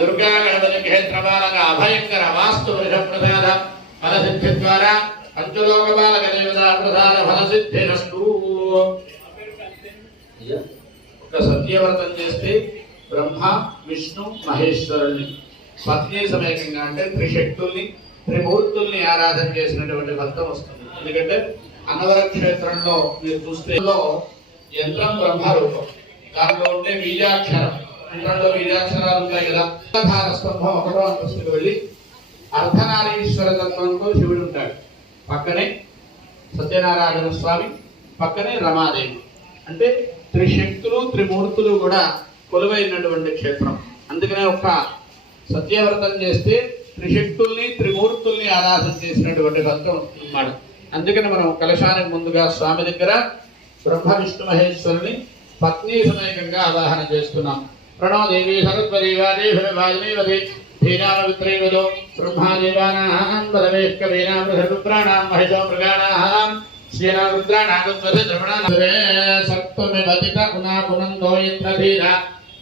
దుర్గా గణపతి క్షేత్రపాలక అభయంకర వాస్తు పురుష ప్రసాద ఫలసిద్ధి ద్వారా పంచలోక బాలక దేవత ప్రసాద ఒక సత్యవ్రతం చేస్తే బ్రహ్మ విష్ణు మహేశ్వరుణ్ణి పత్ని సమేకంగా అంటే త్రిశక్తుల్ని త్రిమూర్తుల్ని ఆరాధన చేసినటువంటి ఫలితం వస్తుంది. ఎందుకంటే అన్నవర క్షేత్రంలో మీరు చూస్తే యంత్రం బ్రహ్మరూపం. రూపం ఉండే ఉంటే బీజాక్షరం. యంత్రంలో బీజాక్షరాలు ఉంటాయి కదా. అర్ధధార స్తంభం ఒకటో అంతస్తుకు వెళ్ళి అర్ధనారీశ్వర తత్వంతో శివుడు ఉంటాడు. పక్కనే సత్యనారాయణ స్వామి పక్కనే రమాదేవి. అంటే త్రిశక్తులు త్రిమూర్తులు కూడా కొలువైనటువంటి క్షేత్రం. అందుకనే ఒక సత్యవ్రతం చేస్తే త్రిశక్తుల్ని త్రిమూర్తుల్ని ఆరాధన చేసినటువంటి భక్తం అన్నమాట. అందుకని మనం కలశానికి ముందుగా స్వామి దగ్గర బ్రహ్మ విష్ణు మహేశ్వరుని పత్ని సమేకంగా ఆవాహన చేస్తున్నాం. ప్రణో దేవి సరస్వతి వాదేవతి ధీనామవిత్రైవదో బ్రహ్మాదేవానాం బలవేష్క వీణామృతరుద్రాణాం మహిషో మృగాణాం సప్తమివతిత పునా పునందో యత్ర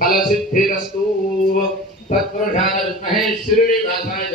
फलसिद्धिरस्तु तत्पुरुषाय विद्महे श्रीनिवासाय